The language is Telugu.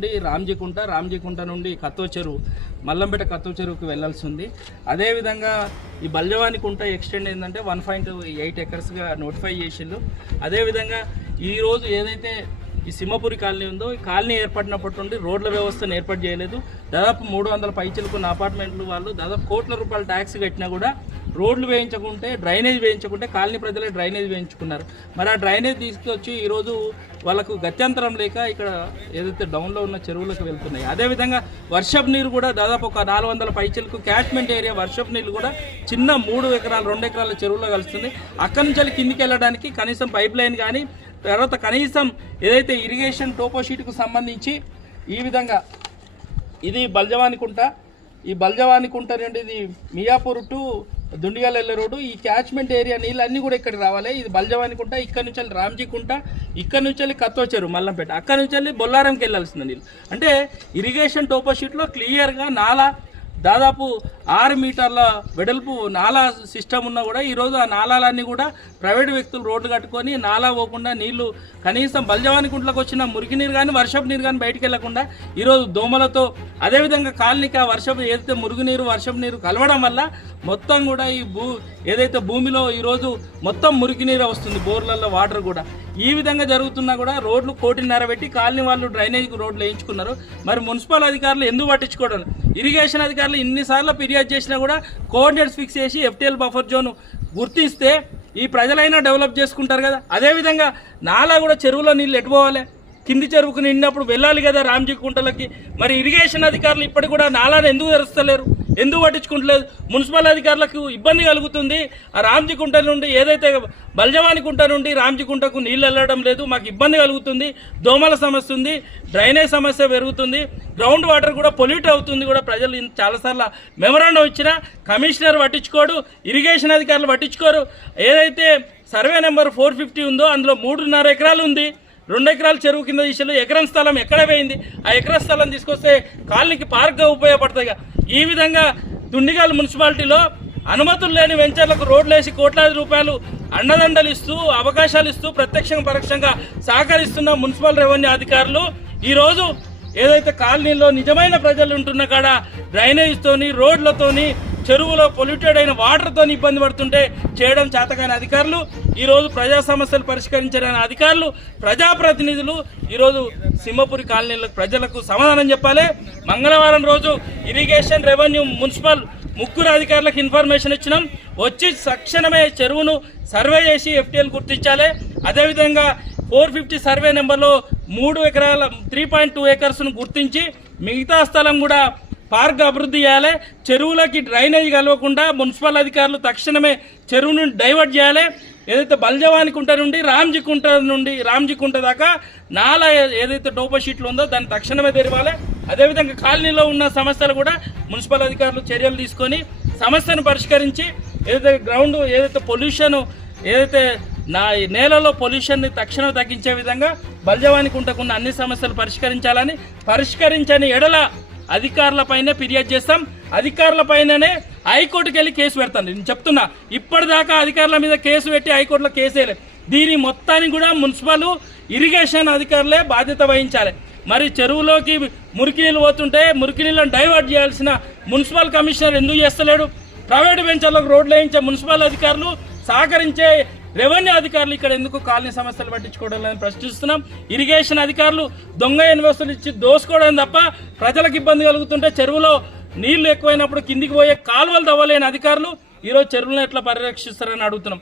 నుండి రామ్జీకుంట రామ్జీకుంట నుండి కత్తో చెరువు మల్లంపేట కత్తో చెరువుకు వెళ్ళాల్సి ఉంది. అదేవిధంగా ఈ బల్జవాని కుంట ఎక్స్టెండ్ ఏంటంటే వన్ పాయింట్ ఎయిట్ ఎకర్స్గా నోటిఫై చేసిండు. అదేవిధంగా ఈరోజు ఏదైతే ఈ సింహపురి కాలనీ ఉందో ఈ కాలనీ ఏర్పడినప్పటి నుండి రోడ్ల వ్యవస్థను ఏర్పాటు చేయలేదు. దాదాపు మూడు వందల పైచలకు అపార్ట్మెంట్లు వాళ్ళు దాదాపు కోట్ల రూపాయల ట్యాక్స్ కట్టినా కూడా రోడ్లు వేయించకుంటే డ్రైనేజ్ వేయించకుంటే కాలనీ ప్రజలే డ్రైనేజ్ వేయించుకున్నారు. మరి ఆ డ్రైనేజ్ తీసుకొచ్చి ఈరోజు వాళ్ళకు గత్యంతరం లేక ఇక్కడ ఏదైతే డౌన్లో ఉన్న చెరువులకు వెళ్తున్నాయి. అదేవిధంగా వర్షపు నీరు కూడా దాదాపు ఒక నాలుగు వందల పైచలకు క్యాచ్మెంట్ ఏరియా వర్షపు నీళ్ళు కూడా చిన్న మూడు ఎకరాలు రెండు ఎకరాల చెరువులో కలుస్తుంది. అక్కడి నుంచి కిందికి వెళ్ళడానికి కనీసం పైప్ లైన్ కానీ తర్వాత కనీసం ఏదైతే ఇరిగేషన్ టోపోషీట్కు సంబంధించి ఈ విధంగా ఇది బల్జవానికుంట ఈ బల్జవానికుంట నుండి ఇది మియాపూర్ టు దుండిగల్ వెళ్ళే రోడ్డు ఈ క్యాచ్మెంట్ ఏరియా నీళ్ళు అన్నీ కూడా ఇక్కడికి రావాలి. ఇది బల్జవాని కుంట ఇక్కడ నుంచి వెళ్ళి రామ్జీ కుంట ఇక్కడ నుంచి వెళ్ళి కత్తోచెరు మల్లంపేట. అక్కడ నుంచి వెళ్ళి బొల్లారంకి వెళ్ళాల్సింది నీళ్ళు. అంటే ఇరిగేషన్ టోపోషీట్లో క్లియర్గా నాలా దాదాపు ఆరు మీటర్ల వెడల్పు నాలా సిస్టమ్ ఉన్నా కూడా ఈరోజు ఆ నాలాలన్నీ కూడా ప్రైవేట్ వ్యక్తులు రోడ్లు కట్టుకొని నాలా పోకుండా నీళ్ళు కనీసం బల్జవాని గుంట్లకు వచ్చిన మురికి నీరు కానీ వర్షపు నీరు కానీ బయటికి వెళ్ళకుండా ఈరోజు దోమలతో అదేవిధంగా కాలనీకి ఆ వర్షపు ఏదైతే మురుగునీరు వర్షపు నీరు కలవడం వల్ల మొత్తం కూడా ఈ భూ ఏదైతే భూమిలో ఈరోజు మొత్తం మురికి నీరు వస్తుంది బోర్లలో వాటర్ కూడా. ఈ విధంగా జరుగుతున్నా కూడా రోడ్లు కోటిన్నర పెట్టి కాలనీ వాళ్ళు డ్రైనేజ్ రోడ్లు వేయించుకున్నారు. మరి మున్సిపల్ అధికారులు ఎందుకు పట్టించుకోవడం? ఇరిగేషన్ అధికారులు ఇన్నిసార్లు ఫిర్యాదు చేసినా కూడా కోఆర్డినేట్స్ ఫిక్స్ చేసి ఎఫ్టీఎల్ బఫర్ జోన్ గుర్తిస్తే ఈ ప్రజలైనా డెవలప్ చేసుకుంటారు కదా. అదేవిధంగా నాలా కూడా చెరువులో నీళ్ళు ఎట్టుకోవాలి కింది చెరువుకు నిండినప్పుడు వెళ్ళాలి కదా రామ్జీ కుంటలకి. మరి ఇరిగేషన్ అధికారులు ఇప్పటికి కూడా నాలాను ఎందుకు తెరుస్తలేరు? ఎందుకు పట్టించుకుంటలేదు? మున్సిపల్ అధికారులకు ఇబ్బంది కలుగుతుంది. ఆ రామ్జీ కుంట నుండి ఏదైతే బల్జవాని కుంట నుండి రామ్జీ కుంటకు నీళ్ళు వెళ్ళడం లేదు మాకు ఇబ్బంది కలుగుతుంది. దోమల సమస్య ఉంది డ్రైనేజ్ సమస్య పెరుగుతుంది. గ్రౌండ్ వాటర్ కూడా పొల్యూట్ అవుతుంది కూడా ప్రజలు చాలాసార్లు మెమరాండం ఇచ్చినా కమిషనర్ పట్టించుకోడు ఇరిగేషన్ అధికారులు పట్టించుకోరు. ఏదైతే సర్వే నెంబర్ ఫోర్ ఫిఫ్టీ ఉందో అందులో మూడున్నర ఎకరాలు ఉంది. రెండు ఎకరాల చెరువు కింద తీసేలు ఎకరం స్థలం ఎక్కడ పోయింది? ఆ ఎకరం స్థలం తీసుకొస్తే కాలనీకి పార్క్గా ఉపయోగపడతాయిగా ఈ విధంగా దుండిగాల్ మున్సిపాలిటీలో అనుమతులు లేని వెంచర్లకు రోడ్లేసి కోట్లాది రూపాయలు అండదండలు ఇస్తూ అవకాశాలు ఇస్తూ ప్రత్యక్షంగా పరోక్షంగా సహకరిస్తున్న మున్సిపల్ రెవెన్యూ అధికారులు ఈరోజు ఏదైతే కాలనీలో నిజమైన ప్రజలు ఉంటున్న కాడ డ్రైనేజ్తోని రోడ్లతోని చెరువులో పొల్యూటెడ్ అయిన వాటర్తో ఇబ్బంది పడుతుంటే చేయడం చేతకాని అధికారులు ఈరోజు ప్రజా సమస్యలు పరిష్కరించడానికి అధికారులు ప్రజాప్రతినిధులు ఈరోజు సింహపురి కాలనీల ప్రజలకు సమాధానం చెప్పాలి. మంగళవారం రోజు ఇరిగేషన్ రెవెన్యూ మున్సిపల్ ముగ్గురు అధికారులకు ఇన్ఫర్మేషన్ ఇచ్చినాం. వచ్చి తక్షణమే చెరువును సర్వే చేసి ఎఫ్టీఎల్ గుర్తించాలి. అదేవిధంగా ఫోర్ ఫిఫ్టీ సర్వే నెంబర్లో మూడు ఎకరాల త్రీ పాయింట్ టూ ఏకర్స్ను గుర్తించి మిగతా స్థలం కూడా పార్క్ అభివృద్ధి చేయాలి. చెరువులకి డ్రైనేజ్ కలవకుండా మున్సిపల్ అధికారులు తక్షణమే చెరువును డైవర్ట్ చేయాలి. ఏదైతే బల్జవాని కుంట నుండి రామ్జీ కుంట నుండి రామ్జీ కుంట దాకా నాలా ఏదైతే డోపషీట్లు ఉందో దాన్ని తక్షణమే తెరవాలి. అదేవిధంగా కాలనీలో ఉన్న సమస్యలు కూడా మున్సిపల్ అధికారులు చర్యలు తీసుకొని సమస్యను పరిష్కరించి ఏదైతే గ్రౌండ్ ఏదైతే పొల్యూషన్ ఏదైతే నా ఈ నేలలో పొల్యూషన్ని తక్షణం తగ్గించే విధంగా బల్జవాని కుంటకున్న అన్ని సమస్యలు పరిష్కరించాలని పరిష్కరించని ఎడల అధికారులపైనే ఫిర్యాదు చేస్తాం. అధికారులపైననే హైకోర్టుకి వెళ్ళి కేసు పెడతాను. నేను చెప్తున్నా ఇప్పటిదాకా అధికారుల మీద కేసు పెట్టి హైకోర్టులో కేసు వేయలేదు దీని మొత్తాన్ని కూడా మున్సిపల్ ఇరిగేషన్ అధికారులే బాధ్యత వహించాలి. మరి చెరువులోకి మురికి నీళ్ళు పోతుంటే మురికి నీళ్ళను డైవర్ట్ చేయాల్సిన మున్సిపల్ కమిషనర్ ఎందుకు చేస్తలేడు? ప్రైవేట్ వెంచర్లకు రోడ్లు వేయించే మున్సిపల్ అధికారులు సహకరించే రెవెన్యూ అధికారులు ఇక్కడ ఎందుకు కాలనీ సమస్యలు పట్టించుకోవడం లేదని ప్రశ్నిస్తున్నాం. ఇరిగేషన్ అధికారులు దొంగ ఇన్వెస్టర్లు ఇచ్చి దోసుకోవడం తప్ప ప్రజలకు ఇబ్బంది కలుగుతుంటే చెరువులో నీళ్ళు ఎక్కువైనప్పుడు కిందికి పోయే కాలువలు తవ్వలేని అధికారులు ఈరోజు చెరువులను ఎట్లా పరిరక్షిస్తారని అడుగుతున్నాం.